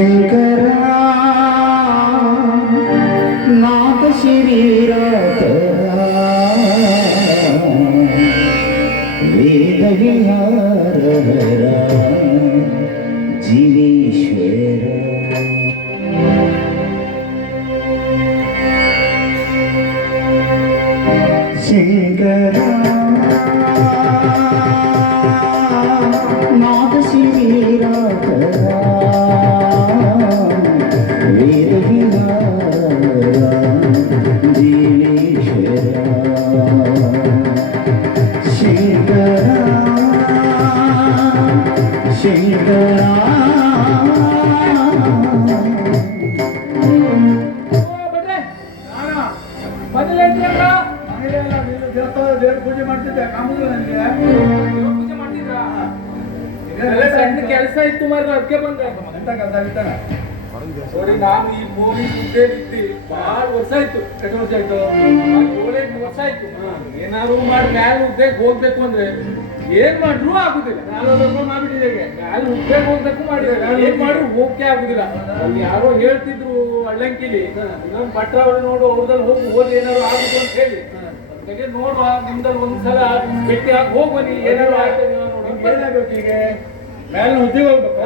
ಶಂಕರ ನಾಥ ಶ್ರೀರಾತ ವೇದ ವಿಹಾರ ಜೀವೇಶ್ವರ ಶಂಕರ ನಾಥ ಶ್ರೀರಾತ ವೇದ ವಿಹಾರ ಜೀವೇಶ್ವರ ಶಂಕರ ಶಂಕರ ಪೂಜೆ ಮಾಡ್ತಿದ್ದೆ ಕಾಮೂರು ನನಗೆ ಪೂಜೆ ಮಾಡ್ತಿದ್ರ ಕೆಲಸ ಇತ್ತು ಮಾರ್ರೆ ಅದಕ್ಕೆ ಬಂದೆ ಎಂತ ಕೆಲಸ ಆಗಿತ್ತಾನ ನೋಡಿ ನಾನು ಈ ಪೊಲೀಸ್ ಹುದ್ದೆ ಇದ್ದಿ ಬಹಳ ವರ್ಷ ಆಯ್ತು ಎಷ್ಟು ವರ್ಷ ಆಯ್ತು 7-8 ವರ್ಷ ಆಯ್ತು ಏನಾದ್ರು ಮಾಡಿ ಮ್ಯಾಲ ಹುದ್ದೆಗೆ ಹೋಗ್ಬೇಕು ಅಂದ್ರೆ ಏನ್ ಮಾಡ್ರು ಆಗುದಿಲ್ಲ 40 ವರ್ಷ ಮಾಡ್ಬಿಟ್ಟಿದೆ ಮ್ಯಾಲ ಹುದ್ದೆಗೆ ಹೋಗ್ಬೇಕು ಮಾಡಿದ್ರೆ ಏನ್ ಮಾಡ್ರು ಹೋಗಕ್ಕೆ ಆಗುದಿಲ್ಲ ಅಲ್ಲಿ ಯಾರೋ ಹೇಳ್ತಿದ್ರು ಅಳ್ಳಂಕಿಲಿ ಇನ್ನೊಂದು ಭಟ್ರ ಅವ್ರು ನೋಡು ಅವ್ರದಲ್ಲಿ ಹೋಗಿ ಓದಿ ಏನಾದ್ರು ಆಗುದು ಅಂತ ಹೇಳಿ ನೋಡುವ ನಿಮ್ದಲ್ಲಿ ಒಂದ್ಸಲ ಭೇಟಿ ಆಗಿ ಹೋಗ್ಬನ್ನಿ ಏನಾದ್ರು ಆಗ್ತದೆ ಏನಾಗಬೇಕು ಈಗ ಮ್ಯಾಲ ಹುದ್ದೆ ಹೋಗ್ಬೇಕು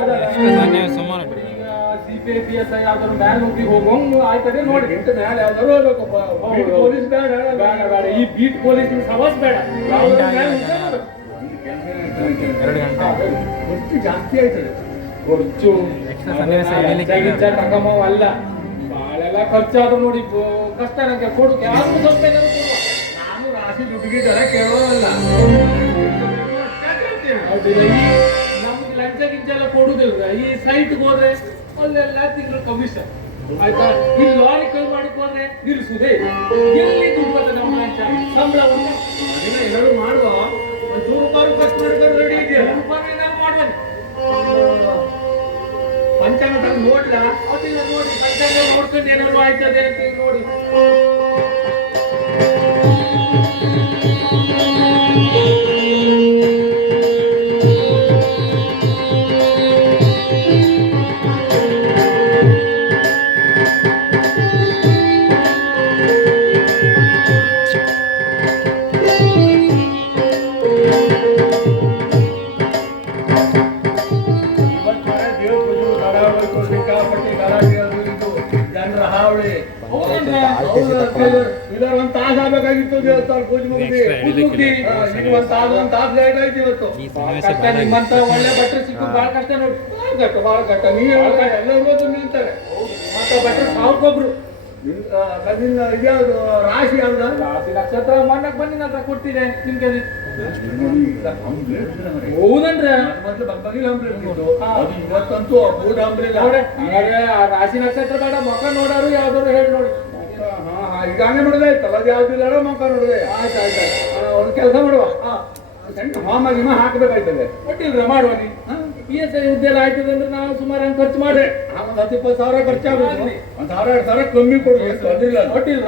ಈಗ CPI ಯಾವ್ದಾದ್ರು ಮ್ಯಾಲ ಹುದ್ದೆ ಹೋಗೋಂಗ್ ಆಯ್ತದೆ ನೋಡಿ ಮ್ಯಾಲ ಯಾವ್ದಾದ್ರು ಹೋಗ್ಬೇಕಪ್ಪ ಪೊಲೀಸ್ ಬೇಡ ಬೇಡ ಬೇಡ ಈ ಬೀಟ್ ಪೊಲೀಸ್ ಸವಾಸ್ ಬೇಡ ಖರ್ಚು ಜಾಸ್ತಿ ಆಯ್ತದೆ ಖರ್ಚು ಅಲ್ಲ ಬಾಳೆಲ್ಲ ಖರ್ಚಾದ್ರು ನೋಡಿ ಕಷ್ಟ ನಂಗೆ ಕೊಡು ಯಾರು ಸ್ವಲ್ಪ ನಾನು ರಾಶಿ ದುಡ್ಡಿಗೆ ಜನ ಕೇಳೋಲ್ಲ ನಮ್ಗೆ ಲಂಚ ಗಿಂಚ ಎಲ್ಲ ಕೊಡುದಿಲ್ಲ ಈ ಸೈಟ್ಗೆ ಹೋದ್ರೆ ಅಲ್ಲೆಲ್ಲ ತಿಂಗಳು ಕಮಿಷನ್ ಆಯ್ತಾ ಈ ಲಾರಿ ಕೈ ಮಾಡಕ್ ಹೋದ್ರೆ ನಿಲ್ಸುದೇ ಎಲ್ಲಿ ದುಡ್ಡು ನಮ್ಮ ಲಂಚ ಸಂಬಳ ಒಂದು ಎಲ್ಲರೂ ಮಾಡುವ ₹100 ಖರ್ಚು ಮಾಡಿದ್ರೆ ರೆಡಿ ಇದೆಯಲ್ಲ ಏನಾದ್ರು ಮಾಡುವನಿ ಪಂಚಾಂಗ ನೋಡ್ಲಾ ಅದೆಲ್ಲ ನೋಡಿ ಪಂಚಾಂಗ ನೋಡ್ಕೊಂಡು ಏನಾದ್ರು ಆಯ್ತದೆ ಅಂತ ನೋಡಿ ಇದರ ಒಂದ್ ತಾಸ ಆಗ್ಬೇಕಾಗಿತ್ತು ದೇವಸ್ಥಾನ ಪೂಜೆ ಮುಗ್ದಿ ಒಂದ್ ತಾಸ ಲೇಟ್ ಆಯ್ತು ಇವತ್ತು ಕಷ್ಟ ನಿಮ್ಮಂತ ಒಳ್ಳೆ ಬಟ್ಟೆ ಸಿಕ್ಕು ಬಾಳ ಕಷ್ಟ ನೋಡಿ ಬಾಳ ಕಷ್ಟ ನೀವ್ ಎಲ್ಲರಿಗೂ ನಿಲ್ತಾರೆ ಮತ್ತ ಬಟ್ಟೆ ಸಾವ್ಕೊಬ್ರು ಇದ್ಯಾವ್ದು ರಾಶಿ ಯಾವ್ದು ರಾಶಿ ನಕ್ಷತ್ರ ಮಣ್ಣಕ್ ಬನ್ನಿ ನತ್ರ ಕೊಡ್ತೀನಿ ನಿಮ್ಗೆ ಹೌದನ್ರಿ ಮೊದ್ಲು ಬಗ್ಗಿಲ್ಲ ಇವತ್ತಂತೂ ಬೂಟ್ ಅಂಬ್ರಿಲ್ಲ ರಾಶಿ ನಕ್ಷತ್ರ ಬೇಡ ಮುಖ ನೋಡೋರು ಯಾವ್ದಾರು ಹೇಳಿ ನೋಡಿ ಈಗ ಹಂಗೆ ನೋಡಿದ್ರೆ ಆಯ್ತಲ್ಲ ಅದು ಯಾವ್ದಿಲ್ಲ ಮುಖ ನೋಡಿದ್ರೆ ಆಯ್ತು ಆಯ್ತು ಒಂದು ಕೆಲಸ ಮಾಡುವ ಮಾಮ ಗಿಮ ಹಾಕಬೇಕಾಯ್ತದೆ ಒಟ್ಟಿಲ್ರ ಮಾಡುವ ನೀ PSI ಹುದ್ದೆ ಎಲ್ಲ ಆಯ್ತದೆ ಅಂದ್ರೆ ನಾವು ಸುಮಾರು ಹಂಗೆ ಖರ್ಚು ಮಾಡ್ರೆ ಒಂದು 10-20 ಸಾವಿರ ಖರ್ಚಾಗುತ್ತೆ ಒಂದು 1,000-2,000 ಕಮ್ಮಿ ಕೊಡ್ಬೇಕು ಅದಿಲ್ಲ ಒಟ್ಟಿಲ್ಲ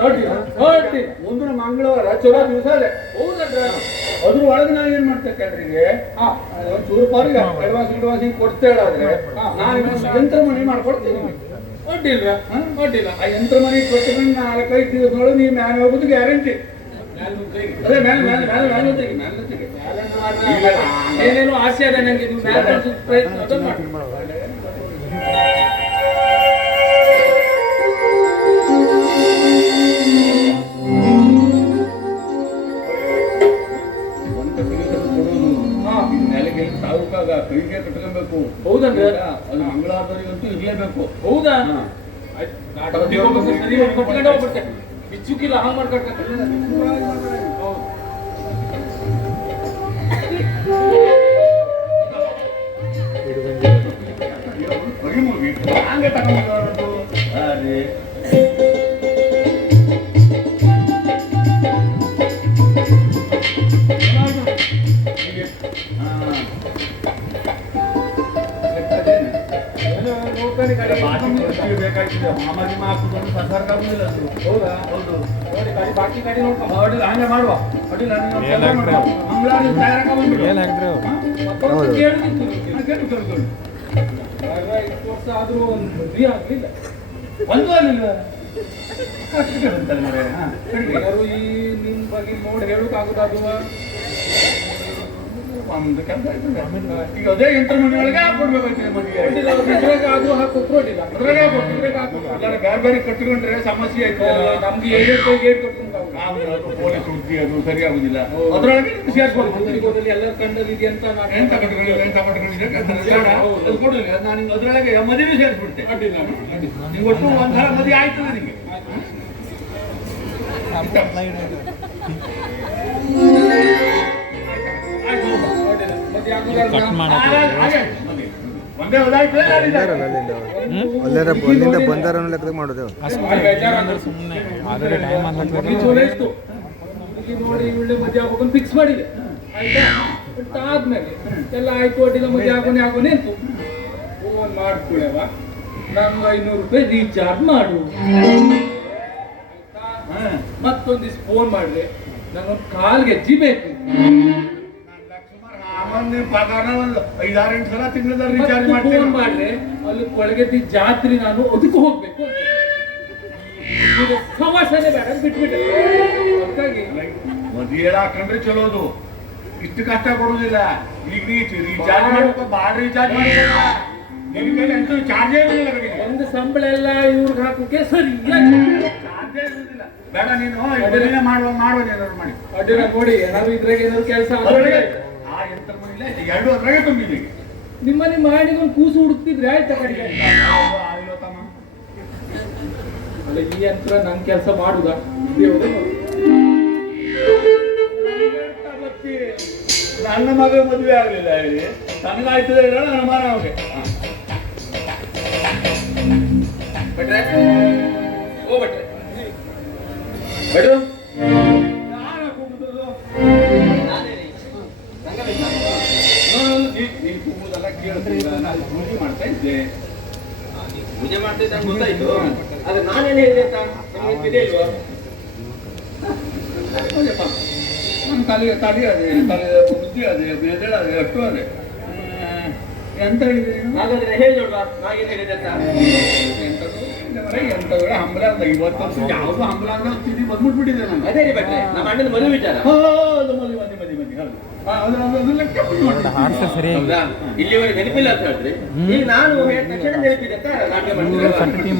ಮುಂದಿನ ಮಂಗಳವಾರ ಚಲೋ ದಿವಸ ಅದೇ ಹೌದಲ್ರ ಅದ್ರ ಒಳಗೆ ನಾವು ಏನ್ ಮಾಡ್ತೇವೆ ಕೇಳ್ರಿಗೆ ಒಂಚೂರು ಪಾರಿಗೆ ಅಡ್ವಾನ್ಸ್ ಕೊಡ್ತಾ ಹೇಳಾದ್ರೆ ನಾನು ಯಂತ್ರ ಮನೆ ಮಾಡ್ಕೊಡ್ತೀನಿ ಒಡ್ಡಿಲ್ಲ ಆ ಯಂತ್ರ ಮನೆ ಕೊಟ್ಟು 4-5 ದಿವಸದೊಳಗೆ ನೀವು ಮ್ಯಾಲೆ ಹೋಗೋದು ಗ್ಯಾರಂಟಿ ಏನೇನು ಆಸೆ ಅದ ನಂಗೆ ಪ್ರಯತ್ನ ಮಾಡಿ ತಾಲೂಕಾಗ ಕೈಗೆ ಕಟ್ಕೊಬೇಕು ಹೌದನ್ರಿ ಅದು ಮಂಗಳವಾರದವರಿಗಂತೂ ಇರ್ಲೇಬೇಕು ಹೌದಾ ಸರಿ ಕಟ್ಕೊಂಡು ಹೋಗ್ಬಿಡ್ತೆ ಬಿಚ್ಚುಕಿಲ್ಲ ಹಾಂಗ್ ಮಾಡ್ಕೊಳ್ತಾರೆ ಹಂಗೆ ತಗೊಂಡು ಬೇಕಾಗ್ತದೆ ಮಾಮಾಜಿ ಹಾಕುದು ಸರ್ಕಾರಕ್ಕೆ ಆಗುದಿಲ್ಲ ಅದು ಹೌದಾ ಹೌದು ನೋಡಿ ಗಾಡಿ ಬಾಕಿ ಗಾಡಿ ನೋಡ್ಕೊಂಡು ಅಡಿಲ್ಲ ಹಂಗೆ ಮಾಡುವ ಅಡಿಲ್ಲ ಮಂಗಳವಾರ ತಯಾರಾಕ ಬಂದ್ಬಿಡು ಕೇಳು ಇಷ್ಟು ವರ್ಷ ಆದ್ರೂ ಒಂದು ಮದುವೆ ಆಗ್ಲಿಲ್ಲ. ಒಂದು ಆಗ್ಲಿಲ್ಲ. ಅಷ್ಟಕ್ಕೆ ಬಂತಲ್ಲ ಮರೆ. ಯಾರು ಈ ನಿಮ್ ಬಗ್ಗೆ ನೋಡಿ ಹೇಳೋಕ್ಕಾಗೋದು ಅದು ಒಂದು ಕೆಲಸ ಆಯ್ತದೆ. ಈಗ ಅದೇ ಎಂಟರ ಮನೆ ಒಳಗೆ ಹಾಕೊಡ್ಬೇಕಾಗ್ತದೆ ಮದುವೆ. ಅದು ಹಾಕೊಟ್ರೋಡಿಲ್ಲ ಅದ್ರಾಗೆ ಹಾಕೊಟ್ರೆ ಬೇರೆ ಬೇರೆ ಕಟ್ಟಿಕೊಂಡ್ರೆ ಸಮಸ್ಯೆ ಆಯ್ತು. ನಮ್ಗೆ ಗೇಟ್ ಕಟ್ಕೊಂಡು ಪೊಲೀಸ್ ಹುಡುಗಿ ಅದು ಸರಿ ಆಗುದಿಲ್ಲ. ಅದ್ರೊಳಗೆ ಸೇರ್ಕೊಂಡು ಎಲ್ಲ ಕಂಡದಿದೆ ಅಂತ ಎಂತ ಕಟ್ಟಿಕೊಂಡಿಲ್ಲ ಎಂತ ಕಟ್ಟಿಕೊಂಡಿದ್ದೆ ಕೊಡುದಿಲ್ಲ. ನಾನು ನಿಮ್ಗೆ ಅದ್ರೊಳಗೆ ಮದುವೆ ಸೇರಿಸ್ಬಿಡ್ತೆ. ಅಡ್ಡಿಲ್ಲ ನಿಮ್ಗೆ ಒಟ್ಟು ಒಂದ್ಸಲ ಮದುವೆ ಆಯ್ತದೆ ನಿಮಗೆ. ಅಲ್ಲಿಂದ ಬಂದಾರ ಲೆಕ್ಕದಾಗ ಮಾಡೋದು ನೋಡಿ ಒಳ್ಳೆ ಮದುವೆ ಆಗ್ಬೇಕು ಫಿಕ್ಸ್ ಮಾಡಿದೆ. ಆಯ್ತಾ ಆದ್ಮೇಲೆ ಎಲ್ಲ ಆಯ್ತು ಒಟ್ಟಿಗೆ ಮದುವೆ ಆಗೋನೆ ಅಂತು. ಫೋನ್ ಮಾಡ್ಕೊಳ್ಳೇವ ನಂಗೆ 500 ರೂಪಾಯಿ ರೀಚಾರ್ಜ್ ಮಾಡು. ಮತ್ತೊಂದಿಷ್ಟು ಫೋನ್ ಮಾಡಿದೆ ನಂಗೊಂದು ಕಾಲ್ಗೆ ಹೆಜ್ಜಿ ಬೇಕು. ಒಂದು 5-6 ಸಲ ತಿಂಗಳ ರೀಚಾರ್ಜ್ ಮಾಡಿ ಫೋನ್ ಮಾಡ್ರೆ ಅಲ್ಲಿ ಕೊಳಗೆದ್ದಿ ಜಾತ್ರೆ ನಾನು ಅದಕ್ಕೆ ಹೋಗ್ಬೇಕು ಸವಾಸನೆ ಬೇಡ ಬಿಟ್ಬಿಟ್ಟೆ. ಹಾಗಾಗಿ ಮದುವೆ ಹಾಕೊಂಡ್ರೆ ಚಲೋದು. ಇಷ್ಟು ಕಷ್ಟ ಕೊಡುದಿಲ್ಲ. ಈಗ ರೀಚಾರ್ಜ್ ಮಾಡ್ಬೇಕು ಬಾಳ ರೀಚಾರ್ಜ್ ಮಾಡಿಲ್ಲ. ನಿನ್ ಕೈಲಿ ಅಂತೂ ಚಾರ್ಜೇ ಇರುದಿಲ್ಲ. ಒಂದು ಸಂಬಳ ಎಲ್ಲ ಇವ್ರಿಗೆ ಹಾಕೋಕೆ ಸರಿ ಚಾರ್ಜೇ ಇರುದಿಲ್ಲ. ಬೇಡ ನೀನು ಇದನ್ನೇ ಮಾಡುವ ಏನಾದ್ರು ಮಾಡಿ ಅಡ್ಡಿಲ್ಲ. ನೋಡಿ ಏನಾದ್ರು ಇದ್ರಾಗ ಏನಾದ್ರು ಕೆಲಸ ಆ ಯಂತ್ರ ಮನೆಯಿಲ್ಲ 2 ಅದ್ರಾಗೆ ತುಂಬಿದ್ದೀವಿ. ನಿಮ್ಮನೆ ಮಾಡಿ ಒಂದು ಕೂಸು ಹುಡುಕ್ತಿದ್ರೆ ಆಯ್ತಾ ಕಡೆಗೆ ಅಲ್ಲ ಈ ಯಂತ್ರ ನನ್ ಕೆಲಸ ಮಾಡುದ ನನ್ನ ಮಗ ಮದುವೆ ಆಗ್ಲಿಲ್ಲ ಹೇಳಿ ನನಗಾಯ್ತದೆ ಹೇಳ ನನ್ನ ಮಾನ ಅವ್ಗೆ ಬಿಟ್ರೆ ಓ ಬಿಟ್ರೆ ಬಿಡು ಯಾರ ಕೂಗುದು ನೀನು ಕೂಗುದೆಲ್ಲ ಕೇಳ್ತಿಲ್ಲ. ನಾನು ಪೂಜೆ ಮಾಡ್ತಾ ಇದ್ದೆ. ಪೂಜೆ ಮಾಡ್ತಿದ್ದ ಗೊತ್ತಾಯ್ತು. ಆದ್ರೆ ನಾನೇನು ಹೇಳಿದೆ ಅಂತ ನಿಮಗೆ ತಿಳಿಯಲ್ವಾ? ನನ್ನ ತಲೆ ಅದೇ ತಲೆ ಬುದ್ಧಿ ಅದೇ ಬೆದಳದೆ ಅಷ್ಟು ಅದೇ ಎಂತ ಹೇಳಿದೆ ಹಾಗಾದ್ರೆ ಹೇಳಿಲ್ವಾ ನಾಗೇನು ಹೇಳಿದೆ ಅಂತ? ಎಂತವರೆ ಹಂಬಲ ಅಂತ 20 ವರ್ಷ ಯಾವುದು ಹಂಬಲ ಅಂತ ಸ್ಥಿತಿ ಬಂದ್ಬಿಟ್ಬಿಟ್ಟಿದೆ ನಾನು. ಅದೇ ಬಟ್ಟೆ ನಮ್ಮ ಅಣ್ಣನ ಮದುವೆ ವಿಚಾರ. ಇಲ್ಲಿವರೆಗೆ ನೆನಪಿಲ್ಲ ಅಂತ ಹೇಳಿದ್ರೆ ಈಗ ನಾನು ತಕ್ಷಣ ನೆನಪಿದೆ ಅಂತ ನಾಟಕ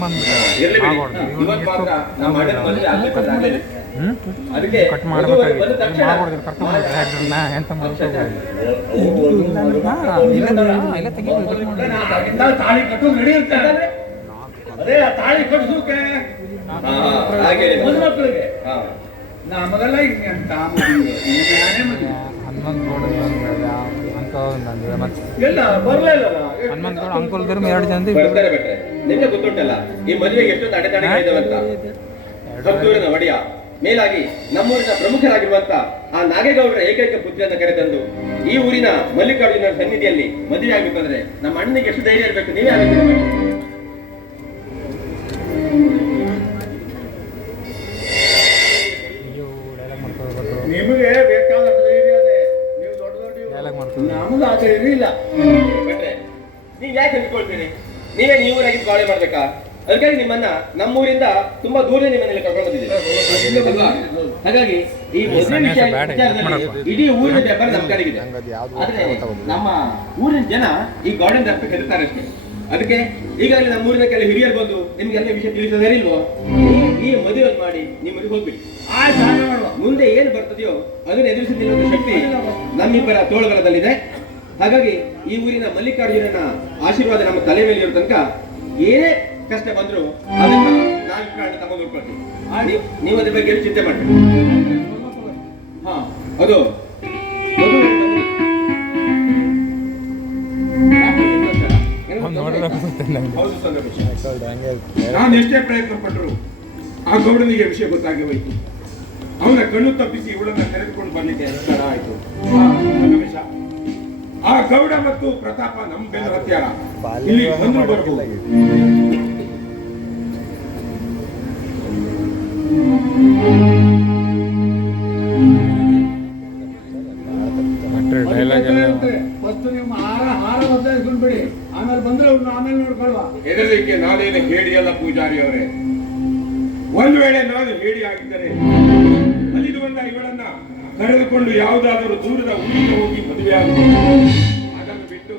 ಮಾಡ್ತೀನಿ. ಇವತ್ತು ಮಾತ್ರ ನಮ್ಮ ಅಣ್ಣನ ಮದುವೆ ಆಗಲಿ ಅದಕ್ಕೆ ತಾಳಿ ಕಟ್ಟು ನಡೆಯುತ್ತೆ. ಅದೇ ತಾಳಿ ಕಟ್ಟಿಸೋಕೆ ಮಕ್ಕಳಿಗೆ ನಮಗೆಲ್ಲ ಹಿಂಗೆ ಅಂತ ನಾನೇ ಮದುವೆ ಎಲ್ಲ ಬರ್ಲೇ ಇಲ್ಲ. ಬರ್ತಾರೆ ಬಿಟ್ರೆ ನಿನ್ನೆ ಗೊತ್ತುಂಟಲ್ಲ ಈ ಮದುವೆಗೆ ಎಷ್ಟೊಂದು ಅಡೆತಡೆಗಳಿದಾವಂತ. ಹತ್ತೂರಿನ ಒಡೆಯ ಮೇಲಾಗಿ ನಮ್ಮೂರಿನ ಪ್ರಮುಖರಾಗಿರುವಂತ ಆ ನಾಗೇಗೌಡರ ಏಕೈಕ ಪುತ್ರಿಯನ್ನು ಕರೆತಂದು ಈ ಊರಿನ ಮಲ್ಲಿಕಾರ್ಜುನ ಸನ್ನಿಧಿಯಲ್ಲಿ ಮದುವೆ ಆಗ್ಬೇಕಂದ್ರೆ ನಮ್ಮ ಅಣ್ಣನಿಗೆ ಎಷ್ಟು ಧೈರ್ಯ ಇರಬೇಕು ನೀವೇ ಆಲೋಚನೆ ಮಾಡಿ. ನಿಮಗೆ ಬೇಕಾದ ಧೈರ್ಯ ಅದೇ ನೀವು ದೊಡ್ಡ ದೊಡ್ಡ ನಮ್ಗೆ ಆ ಧೈರ್ಯ ಇಲ್ಲ. ಬಿಟ್ರೆ ನೀವ್ ಯಾಕೆ ಅಂದ್ಕೊಳ್ತೀರಿ ನೀವೇ ಊರಾಗಿ ಬಾಳೆ ಮಾಡ್ಬೇಕಾ? ಅದಕ್ಕಾಗಿ ನಿಮ್ಮನ್ನ ನಮ್ಮೂರಿಂದ ತುಂಬಾ ದೂರ ನಿಮ್ಮನ್ನೆಲ್ಲ ಕರ್ಕೊಂಡು ಬಂದಿದ್ದೀವಿ. ಹಾಗಾಗಿ ಈ ಮದುವೆ ವಿಚಾರದಲ್ಲಿ ಇಡೀ ಊರಿನ ವ್ಯಾಪಾರ ನಮ್ಮ ಕಡೆಗಿದೆ. ಆದ್ರೆ ನಮ್ಮ ಊರಿನ ಜನ ಈ ಗಾರ್ಡನ್ ರಸ್ತೆ ಕರೀತಾರೆ ಅಷ್ಟೇ. ಅದಕ್ಕೆ ಈಗಾಗಲೇ ನಮ್ಮ ಊರಿನ ಕೆಲ ಹಿರಿಯರು ಬಂದು ನಿಮ್ಗೆಲ್ಲ ವಿಷಯ ತಿಳಿಸೋದೇ ಇಲ್ವೋ? ಈ ಮದುವೆ ಮಾಡಿ ನಿಮ್ಮಲ್ಲಿ ಹೋಗ್ಬಿಡಿ. ಮುಂದೆ ಏನು ಬರ್ತದೆಯೋ ಅದನ್ನು ಎದುರಿಸಿ ನಿಲ್ಲುವ ಶಕ್ತಿ ನಮ್ಮಿಬ್ಬರ ತೋಳುಬಲದಲ್ಲಿದೆ. ಹಾಗಾಗಿ ಈ ಊರಿನ ಮಲ್ಲಿಕಾರ್ಜುನನ ಆಶೀರ್ವಾದ ನಮ್ಮ ತಲೆ ಮೇಲೆ ಇರೋ ತನಕ ಏನೇ ಕಷ್ಟ ಬಂದ್ರು ಅದನ್ನ ನಾವು ತಮ್ಮ ನೋಡ್ಕೊಳ್ತೀವಿ. ನೀವು ಅದ್ರ ಬಗ್ಗೆ ಚಿಂತೆ ಮಾಡಿ. ಹಾ ಅದು ನಾನು ಎಷ್ಟೇ ಪ್ರಯತ್ನ ಪಟ್ಟರು ಆ ಗೌಡನಿಗೆ ವಿಷಯ ಗೊತ್ತಾಗಿ ಹೋಯ್ತು. ಅವನ ಕಣ್ಣು ತಪ್ಪಿಸಿ ಇವಳನ್ನ ಕರೆದುಕೊಂಡು ಬರ್ಲಿಕ್ಕೆ ತಡ ಆಯ್ತು. ಆ ಗೌಡ ಮತ್ತು ಪ್ರತಾಪ ನಮ್ಮ ಬೆನ್ನ ಹತ್ಯಾರ ಇಲ್ಲಿ ಬಂದು ಬರಬಹುದು. ಡೈಲಾಗ್ ಇರುತ್ತೆ. ಫಸ್ಟ್ ನಿಮ್ಮ ಹಾರ ಬದಲಾಯಿಸ್ಕೊಂಡು ಬಿಡಿ, ಆಮೇಲೆ ಬಂದ್ರೆ ಅವ್ರನ್ನ ಆಮೇಲೆ ನೋಡ್ಕೊಳ್ವಾ. ಹೆದರ್ಲಿಕ್ಕೆ ನಾನೇನು ಹೇಡಿಯಲ್ಲ ಪೂಜಾರಿ ಅವರೇ. ಒಂದು ವೇಳೆ ನಾನು ಹೇಡಿ ಆಗಿದ್ದರೆ ಅಲ್ಲಿದು ಬಂದ ಇವಳನ್ನ ಕರೆದುಕೊಂಡು ಯಾವುದಾದರೂ ದೂರದ ಊರಿಗೆ ಹೋಗಿ ಮದುವೆ ಆಗಬೇಕು. ಅದನ್ನು ಬಿಟ್ಟು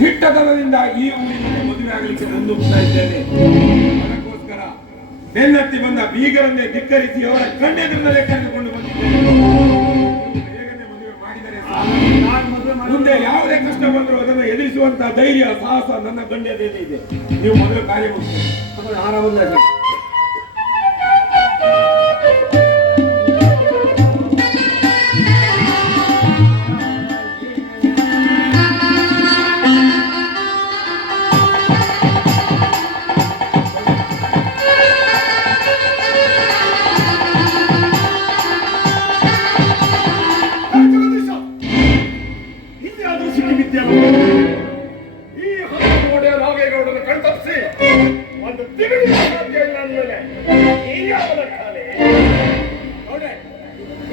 ಹಿಟ್ಟತನದಿಂದ ಈ ಊರಿನಲ್ಲಿ ಮದುವೆ ಆಗಲಿಕ್ಕೆ ನಂದುತ್ತಾ ಇದ್ದೇನೆ. ಅದಕ್ಕೋಸ್ಕರ ಬೆನ್ನತ್ತಿ ಬಂದ ಬೀಗರನ್ನೇ ಧಿಕ್ಕರಿಸಿ ಅವರ ಕಣ್ಣೆದುರಿನಲ್ಲೇ ಕರೆದುಕೊಂಡು ಬಂದಿದ್ದೇನೆ. ಬೇಗನೆ ಮದುವೆ ಮಾಡಿದರೆ ಮುಂದೆ ಯಾವುದೇ ಕಷ್ಟ ಬಂದರೂ ಅದನ್ನು ಎದುರಿಸುವಂತಹ ಧೈರ್ಯ ಸಾಹಸ ನನ್ನ ಗಂಡದಲ್ಲಿ ಇದೆ. ನೀವು ಮೊದಲು ಕಾರ್ಯ ಮುಗಿಸಿ ಹಾರ ಬದಲಾಯಿಸಿ.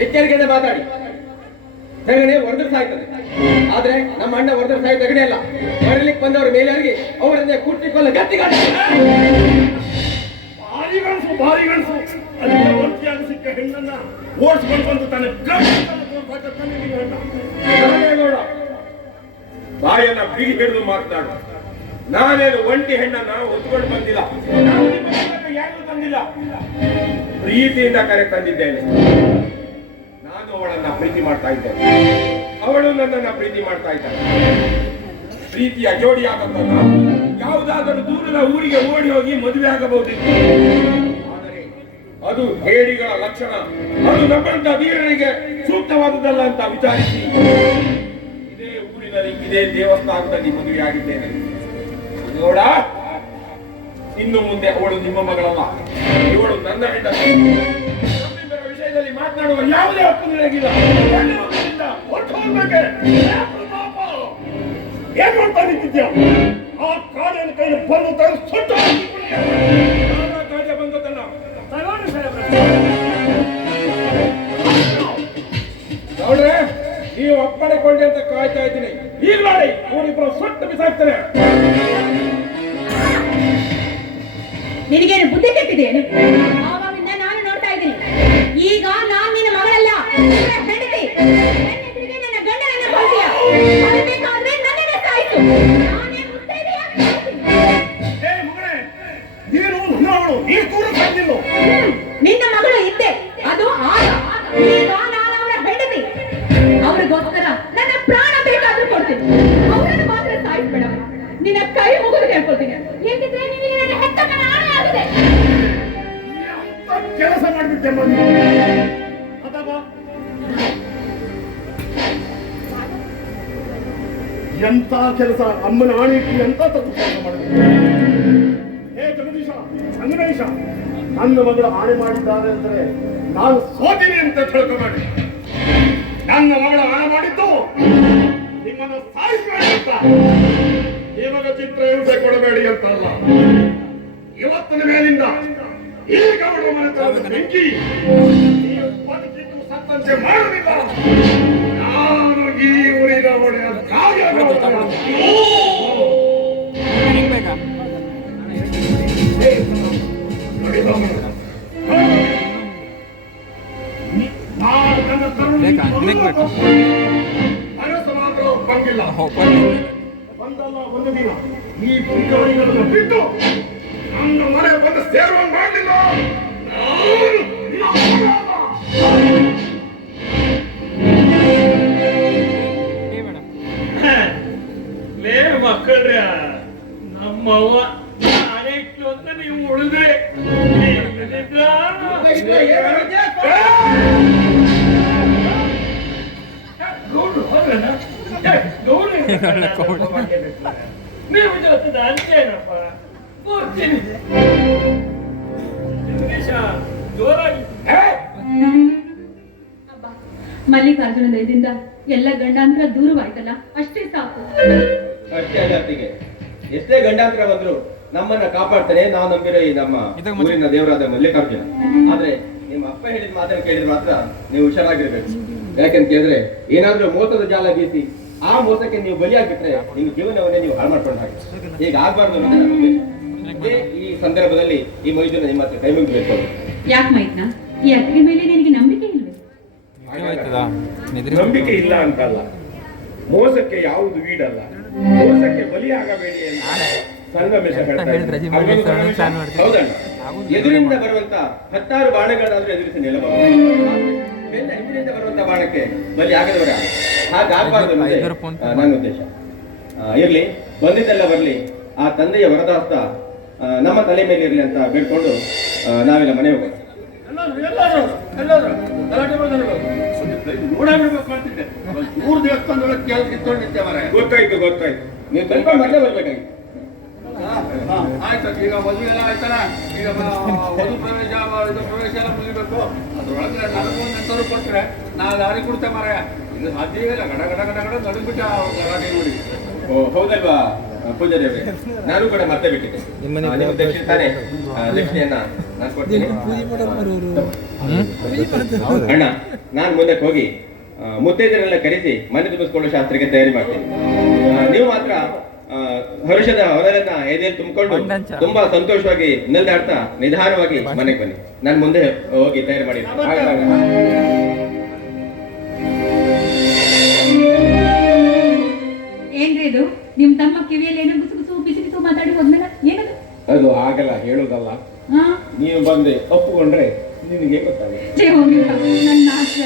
ಎಚ್ಚರಿಕೆಯಿಂದ ಮಾತಾಡಿ. ತಗಣೆ ಹೊಡೆದ್ರೆ ಸಾಯ್ತದೆ, ಆದ್ರೆ ನಮ್ಮ ಅಣ್ಣ ಹೊಡೆದ್ರೆ ಸಾಯಿ ತಗಣೆ ಅಲ್ಲ. ಬರಲಿಕ್ಕೆ ಬಂದವರ ಮೇಲೆಯವರಿಗೆ ಅವರನ್ನೇ ಕುಟ್ಟಿಕೊಳ್ಳ ಗಟ್ಟಿಗಾಡಿ. ಭಾರಿ ಗಣಸು ಅದಕ್ಕೆ ಒಂಟಿಯಾಗಿ ಸಿಕ್ಕ ಹೆಣ್ಣನ್ನ ಓಡಿಸ್ಕೊಂಡು ಬಂದು ತನ್ನ ಬಾಯನ್ನ ಬಿಗಿ ಹಿಡಿದು ಮಾತನಾಡು. ನಾನೇನು ಒಂಟಿ ಹೆಣ್ಣನ್ನ ಹೊತ್ಕೊಂಡು ಬಂದಿಲ್ಲ, ಯಾರು ತಂದಿಲ್ಲ. ಪ್ರೀತಿಯಿಂದ ಕರೆ ತಂದಿದ್ದೇನೆ. ನಾನು ಅವಳನ್ನ ಪ್ರೀತಿ ಮಾಡ್ತಾ ಇದ್ದೇನೆ, ಅವಳು ನನ್ನನ್ನ ಪ್ರೀತಿ ಮಾಡ್ತಾ ಇದ್ದಾಳೆ. ಪ್ರೀತಿಯ ಜೋಡಿಯಾದಂತಹ ಯಾವುದಾದರೂ ದೂರದ ಊರಿಗೆ ಓಡಿ ಹೋಗಿ ಮದುವೆ ಆಗಬಹುದಿತ್ತು. ಆದರೆ ಅದು ಹೇಡಿಗಳ ಲಕ್ಷಣ, ಅದು ನಮ್ಮಂತ ವೀರರಿಗೆ ಸೂಕ್ತವಾದುದಲ್ಲ ಅಂತ ವಿಚಾರಿಸಿ ಇದೇ ಊರಿನಲ್ಲಿ ಇದೇ ದೇವಸ್ಥಾನದಲ್ಲಿ ಮದುವೆಯಾಗಿದ್ದೇನೆ. ನೋಡ, ಇನ್ನು ಮುಂದೆ ಅವಳು ನಿಮ್ಮ ಮಗಳಲ್ಲ, ಇವಳು ನನ್ನ ಹೆಂಡತಿ. ನಮ್ಮಿಬ್ಬರ ವಿಷಯದಲ್ಲಿ ಮಾತನಾಡುವ ಯಾವುದೇ ಹಕ್ಕು ನಿನಗಿಲ್ಲ. ಏನ್ ಮಾಡ್ತಾ ನಿಂತಿದ್ಯಾ? ಆ ಕಾಡಿನ ಕೈಲಿ ಬಂದು ತಂದು ಸುಟ್ಟು ಕಾರ್ಯ ಬಂದದಲ್ಲ. ನೋಡ್ರೆ, ನೀವು ಒಪ್ಪಡೆಕೊಂಡೆ ಅಂತ ಕಾಯ್ತಾ ಇದ್ದೀನಿ. ಈಗ ನೋಡಿ, ಇವರಿಬ್ಬರು ಸುಟ್ಟು ಬಿಸಾಕ್ತಾರೆ. ನಿನಗೇನು ಬುದ್ಧಿ ಕೆಟ್ಟಿದ್ದೇನೆ? ಆವಾಗಿಂದ ನಾನು ನೋಡ್ತಾ ಇದ್ದೀನಿ. ಈಗ ನಾನು ನಿನ್ನ ಮಗಳಲ್ಲ, ನಿನ್ನ ಹೆಂಡತಿ. ನನ್ನೆದುರಿಗೆ ನನ್ನ ಗಂಡನನ್ನ ಕೊಲ್ತೀಯ. ಅದು ಬೇಕಾದ್ರೆ ನನ್ನನ್ನೇ ಸಾಯಿಸು. ನಾನೇ ಮುತ್ತೈದೆಯಾಗಿ ಸಾಯ್ತೀನಿ. ನೀನು ನೋಡು, ಈ ಕೂಡ ಬಂದಿಲ್ಲ. ನಿನ್ನ ಮಗಳು ಇದ್ದೆ, ಅದು ಆಗ. ಈಗ ನಾನು ಅವರ ಹೆಂಡತಿ. ಅವ್ರಿಗೋಸ್ಕರ ನನ್ನ ಪ್ರಾಣ ಬೇಕಾದ್ರೂ ಕೊಡ್ತೀನಿ. ಅವರನ್ನು ಮಾತ್ರ ಸಾಯಿಸ್ಬೇಡ. ನಿನ್ನ ಕೈ ಮುಗಿದು ಕೇಳ್ಕೊಳ್ತೀನಿ. ಏಕೆಂದ್ರೆ ನಿನಗೆ ನನ್ನ ಹೆತ್ತ ಮನ ಆಣೆ ಆಗಿದೆ. ಕೆಲಸ ಮಾಡ್ಬಿಟ್ಟೆ ಅಥವಾ ಎಂತ ಕೆಲಸ, ಅಮ್ಮನ ಆಣೆ ಇಟ್ಟು ಎಂತ ತಪ್ಪು ಕೆಲಸ ಮಾಡಿದ್ರು. ಹೇ ಜಗದೀಶ, ಸಂಗಮೇಶ, ನನ್ನ ಮಗಳು ಆಣೆ ಮಾಡಿದ್ದಾರೆ ಅಂದರೆ ನಾನು ಸೋತೀನಿ ಅಂತ ತಿಳ್ಕೊಬೇಡಿ. ನನ್ನ ಮಗಳು ಆಣೆ ಮಾಡಿದ್ದು ನಿಮ್ಮನ್ನು ಸಾಯಿಸಬೇಡಿ ಅಂತ, ನಿಮಗ ಚಿತ್ರ ಹಿಂಸೆ ಕೊಡಬೇಡಿ ಅಂತಲ್ಲ. ಇವತ್ತಿನ ಮೇಲಿಂದ ಈಗ ಅವಳ ಮನೆತನದ ಬೆಂಕಿ ಬದುಕಿದ್ದು ಸತ್ತಂತೆ ಮಾಡುವುದಿಲ್ಲ. ನಾನು ಈ ಊರಿನ ಒಡೆಯ ನಾನು ನನ್ನ ಮನಸ್ಸು ಮಾತ್ರ ಬಂದಿಲ್ಲ. ಬಂದಲ್ಲ ಒಂದು ದಿನ ಈ ಪುಂಜಾರಿಗಳನ್ನು ಬಿಟ್ಟು ನನ್ನ ಮನೆ ಬಂದು ಸೇರುವಂಗೆ ಮಾಡಲಿಲ್ಲ. ಲೇ ಮಕ್ಕಳ್ರೆ, ನಮ್ಮವ್ವ ನಾನೇಕ್ಲು ಅಂತ ನೀವು ಉಳಿದ್ರೆ ನೀವು ಜೊತೆ ಅಂತೇನಪ್ಪ ಕೂರ್ತೀನಿ. ಜೋರಾಗಿ ಮಲ್ಲಿಕಾರ್ಜುನ ದಯದಿಂದ ಎಲ್ಲ ಗಂಡಾಂತರ ದೂರವಾಯ್ತಲ್ಲ, ಅಷ್ಟೇ ಸಾಕು. ಅಷ್ಟೇ ಅಲ್ಲ ಅತ್ತಿಗೆ, ಎಷ್ಟೇ ಗಂಡಾಂತರ ಬಂದ್ರು ನಮ್ಮನ್ನ ಕಾಪಾಡ್ತಾನೆ ನಾವು ನಂಬಿರೋ ಈ ನಮ್ಮ ಊರಿನ ದೇವರಾದ ಮಲ್ಲಿಕಾರ್ಜುನ. ಆದ್ರೆ ನಿಮ್ಮ ಅಪ್ಪ ಹೇಳಿದ ಮಾತನ್ನು ಕೇಳಿದ್ರೆ ಮಾತ್ರ ನೀವು ಹುಷಾರಾಗಿರ್ಬೇಕು. ಯಾಕಂತ ಕೇಳಿದ್ರೆ ಏನಾದ್ರೂ ಮೋಸದ ಜಾಲ ಬೀಸಿ ಆ ಮೋಸಕ್ಕೆ ನೀವು ಬಲಿಯಾಗಿಟ್ರೆ ನಿಮ್ಮ ಜೀವನವನ್ನೇ ನೀವು ಹಾಳು ಮಾಡ್ಕೊಂಡು ಹಾಗೆ ಈಗ ಆಗ್ಬಾರ್ದು ಅನ್ನೋದು ನನ್ನ ಉದ್ದೇಶ. ಅದೇ ಈ ಸಂದರ್ಭದಲ್ಲಿ ಈ ಮೈದೂರಿನ ನಿಮ್ಮ ಹತ್ರ ಕೈ ಮುಗಿಬೇಕು. ಯಾಕೆ ಮೈದ್ನ ಈ ಅತ್ತಿಗೆ ಮೇಲೆ ನಿನಗೆ ನಂಬಿಕೆ ಇಲ್ವೇ? ನಂಬಿಕೆ ಇಲ್ಲ ಅಂತಲ್ಲ, ಮೋಸಕ್ಕೆ ಯಾವುದು ಈಡಲ್ಲ, ಮೋಸಕ್ಕೆ ಬಲಿಯಾಗಬೇಡಿ ಅಂತ ಸಂಗಮೇಶ ಹೌದಣ್ಣ, ಎದುರಿಂದ ಬರುವಂತ 10 ಬಾಣಗಳಾದ್ರೂ ಎದುರಿಸಿ ನಿಲ್ಲಬಹುದು. ಬೆನ್ನ ಹಿಂದಿನಿಂದ ಬರುವಂತ ಬಾಣಕ್ಕೆ ಬಲಿ ಆಗದವರ ಹಾಗಾಗಬಾರ್ದು ಅನ್ನೋದೇ ನನ್ನ ಉದ್ದೇಶ. ಇರ್ಲಿ, ಬಂದಿದ್ದೆಲ್ಲ ಬರ್ಲಿ, ಆ ತಂದೆಯ ವರದಾಸ್ತ ನಮ್ಮ ತಲೆ ಮೇಲೆ ಇರ್ಲಿ ಅಂತ ಬೇಡ್ಕೊಂಡು ನಾವೆಲ್ಲ ಮನೆ ಹೋಗೋಣ. ಎಲ್ಲರೂ ಗಲಾಟೆ ಮಾಡೋದು ನೋಡಬೇಕು ಅಂತಿದ್ದೆ. 3 ದೇವಸ್ಥಾನದೊಳಗೆ ಕೆಲಸ ಇಟ್ಕೊಂಡಿದ್ದೆ ಮರ. ಗೊತ್ತಾಯ್ತು. ನೀವು ಸ್ವಲ್ಪ ಮೊದಲೇ ಬರ್ಬೇಕಾಗಿತ್ತು. ಆಯ್ತು, ಈಗ ಮದುವೆ ಎಲ್ಲ ಆಯ್ತಲ್ಲ, ಈಗ ವಧು ಪ್ರವೇಶ ಇದು ಪ್ರವೇಶ ಎಲ್ಲ ಮುಗಿಬೇಕು. ಅದ್ರೊಳಗೆ ನನಗೊಂದು ಎಂತವ್ರು ಕೊಟ್ರೆ ನಾ ದಾರಿ ಕೊಡ್ತೆ ಮರ. ಇದು ಸಾಧ್ಯ ಇಲ್ಲ, ಗಡ ಗಡ ಗಡ ಗಡ ನಡುಬಿಟ್ಟು ಗಲಾಟೆ ನೋಡಿ. ಓ ಹೌದಲ್ವಾ ಪೂಜಾರಿ ಅವರೇ, ನಾನು ಕೂಡ ಮತ್ತೆ ಬಿಟ್ಟಿದ್ದೆ. ನಿಮ್ಮ ದಕ್ಷಿಣ ತಾನೇ, ದಕ್ಷಿಣೆಯನ್ನ ನಾನು ಕೊಡ್ತೀನಿ. ಅಣ್ಣ, ನಾನು ಮುಂದಕ್ಕೆ ಹೋಗಿ ಮುತ್ತೈದರೆಲ್ಲ ಕರೆಸಿ ಮನೆ ತುಂಬಿಸ್ಕೊಳ್ಳೋ ಶಾಸ್ತ್ರಕ್ಕೆ ತಯಾರಿ ಮಾಡ್ತೀನಿ. ನೀವು ಮಾತ್ರ ಹರುಷದ ಹೊರಲನ್ನ ಎದೆಯಲ್ಲಿ ತುಂಬಿಕೊಂಡು ತುಂಬಾ ಸಂತೋಷವಾಗಿ ನಿಲ್ದಾಡ್ತಾ ನಿಧಾನವಾಗಿ ಮನೆಗೆ ಬನ್ನಿ. ನಾನು ಮುಂದೆ ಹೋಗಿ ತಯಾರಿ ಮಾಡಿ. ಏನ್ರಿ ಇದು ನಿಮ್ ತಮ್ಮ ಕಿವಿಯಲ್ಲಿ ಏನೋ ಗುಸು ಗುಸು ಬಿಸಿ ಬಿಸಿ ಮಾತಾಡಿ ಹೋದ್ಮೇಲೆ ಏನದು? ಅದು ಆಗಲ್ಲ, ಹೇಳೋದಲ್ಲ. ಹಾ ನೀನು ಬಂದೆ ಒಪ್ಪುಕೊಂಡ್ರೆ ನಿನಗೆ ಗೊತ್ತಾಗುತ್ತೆ. ಹೋಗಿಪ್ಪ ನನ್ನ ಆಸೆ.